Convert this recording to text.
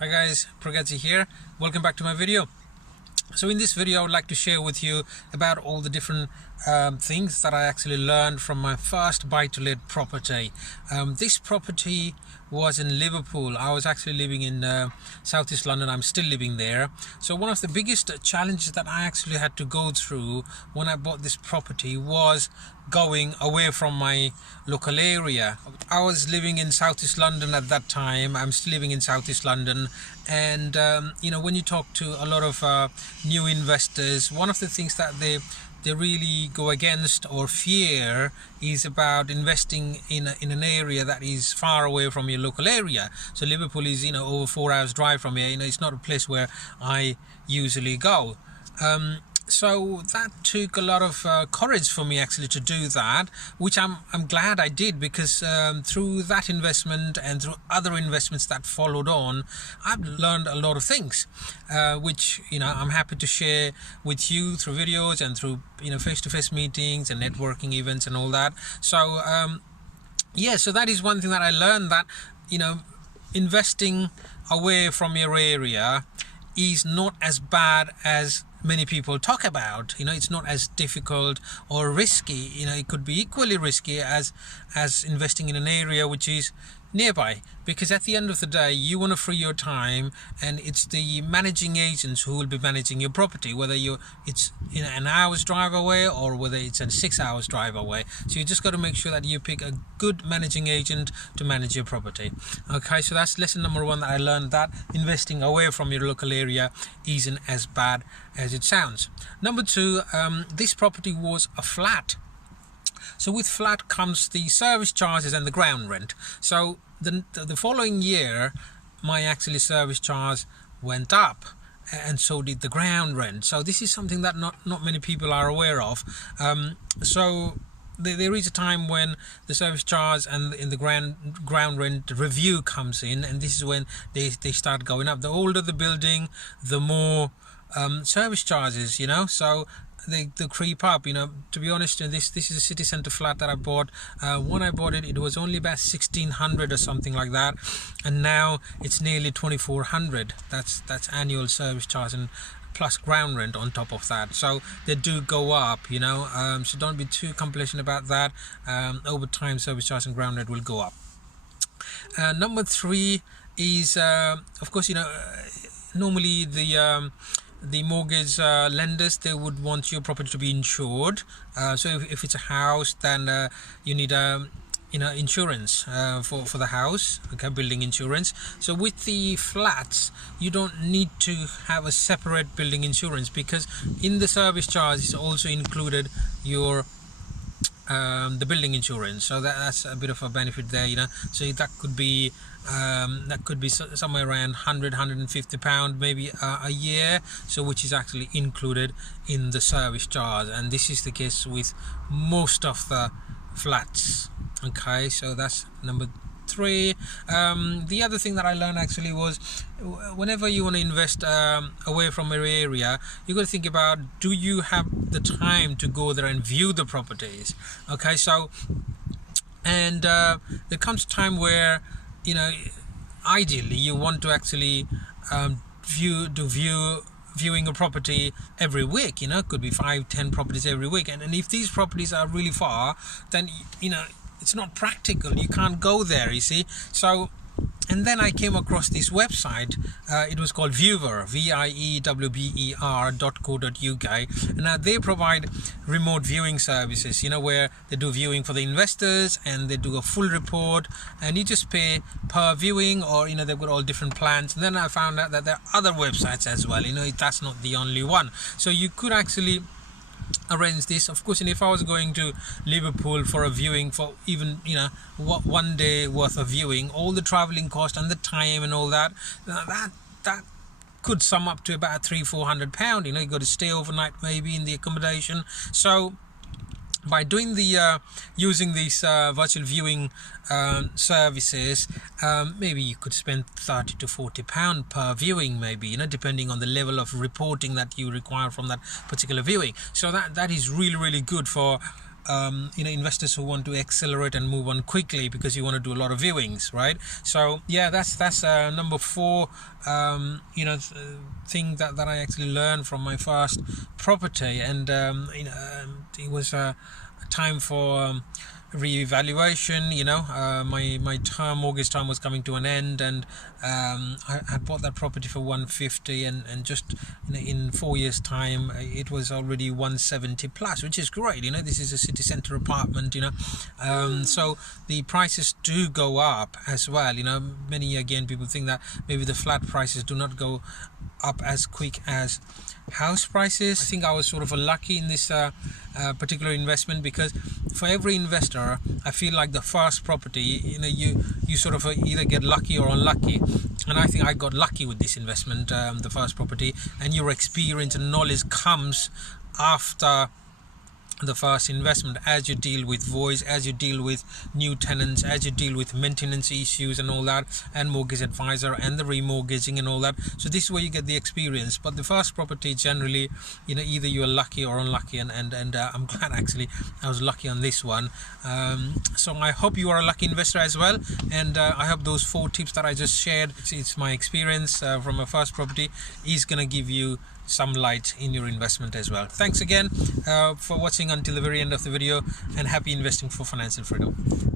Hi guys, Pragati here. Welcome back to my video. So in this video I would like to share with you about all the different things that I actually learned from my first buy-to-let property. This property was in Liverpool. I was actually living in Southeast London. I'm still living there. So one of the biggest challenges that I actually had to go through when I bought this property was going away from my local area. I was living in Southeast London at that time. I'm still living in Southeast London, and when you talk to a lot of new investors, one of the things that they really go against or fear is about investing in an area that is far away from your local area. So Liverpool is over 4 hours drive from here. It's not a place where I usually go. So that took a lot of courage for me actually to do that, which I'm glad I did, because through that investment and through other investments that followed on, I've learned a lot of things, which I'm happy to share with you through videos and through face-to-face meetings and networking events and all that. So so that is one thing that I learned, that investing away from your area is not as bad as many people talk about. It's not as difficult or risky. It could be equally risky as investing in an area which is nearby, because at the end of the day you want to free your time, and it's the managing agents who will be managing your property, whether it's an hour's drive away or whether it's a 6 hours drive away. So you just got to make sure that you pick a good managing agent to manage your property. Okay, so that's lesson number one that I learned, that investing away from your local area isn't as bad as it sounds. Number two, this property was a flat. So with flat comes the service charges and the ground rent. So the following year, my actually service charge went up, and so did the ground rent. So this is something that not many people are aware of. So there is a time when the service charge and the ground rent review comes in, and this is when they start going up. The older the building, the more service charges, so they creep up. To be honest, this is a city centre flat that I bought. When I bought it was only about 1,600 or something like that, and now it's nearly 2,400. That's annual service charge and plus ground rent on top of that. So they do go up, so don't be too complacent about that. Over time, service charge and ground rent will go up. Number three is of course, normally the mortgage lenders, they would want your property to be insured. So if it's a house, then you need insurance for the house, okay, building insurance. So with the flats, you don't need to have a separate building insurance, because in the service charge is also included your the building insurance. So that's a bit of a benefit there, so that could be somewhere around £100-150 maybe a year, so which is actually included in the service charge, and this is the case with most of the flats. Okay, so that's number three. The other thing that I learned actually was, whenever you want to invest away from your area, you got to think about, do you have the time to go there and view the properties? Okay, so and there comes a time where ideally you want to actually viewing a property every week. It could be 5-10 properties every week, and if these properties are really far, then it's not practical. You can't go there, you see. So, and then I came across this website. It was called Viewer, VIEWER.co.uk, and they provide remote viewing services, where they do viewing for the investors, and they do a full report, and you just pay per viewing, or they've got all different plans. And then I found out that there are other websites as well. That's not the only one. So you could actually arrange this. Of course, if I was going to Liverpool for a viewing, for even 1 day worth of viewing, all the traveling cost and the time and all that could sum up to about £300-400. You got to stay overnight maybe in the accommodation. So by doing using these virtual viewing services, maybe you could spend £30-40 per viewing, maybe, depending on the level of reporting that you require from that particular viewing. So that is really good for investors who want to accelerate and move on quickly because you want to do a lot of viewings, right? So yeah, that's number 4 thing that I actually learned from my first property. And it was a time for reevaluation. My mortgage term was coming to an end, and I had bought that property for 150, and just in 4 years time it was already 170 plus, which is great. This is a city center apartment. So the prices do go up as well. Many again people think that maybe the flat prices do not go up as quick as house prices. I think I was sort of lucky in this particular investment, because for every investor I feel like the first property, you sort of either get lucky or unlucky, and I think I got lucky with this investment, the first property. And your experience and knowledge comes after the first investment, as you deal with voice, as you deal with new tenants, as you deal with maintenance issues and all that, and mortgage advisor and the remortgaging and all that. So this is where you get the experience. But the first property, generally, either you're lucky or unlucky, and I'm glad actually I was lucky on this one. So I hope you are a lucky investor as well, and I hope those 4 tips that I just shared, it's my experience from my first property, is gonna give you some light in your investment as well. Thanks again for watching until the very end of the video, and happy investing for financial freedom.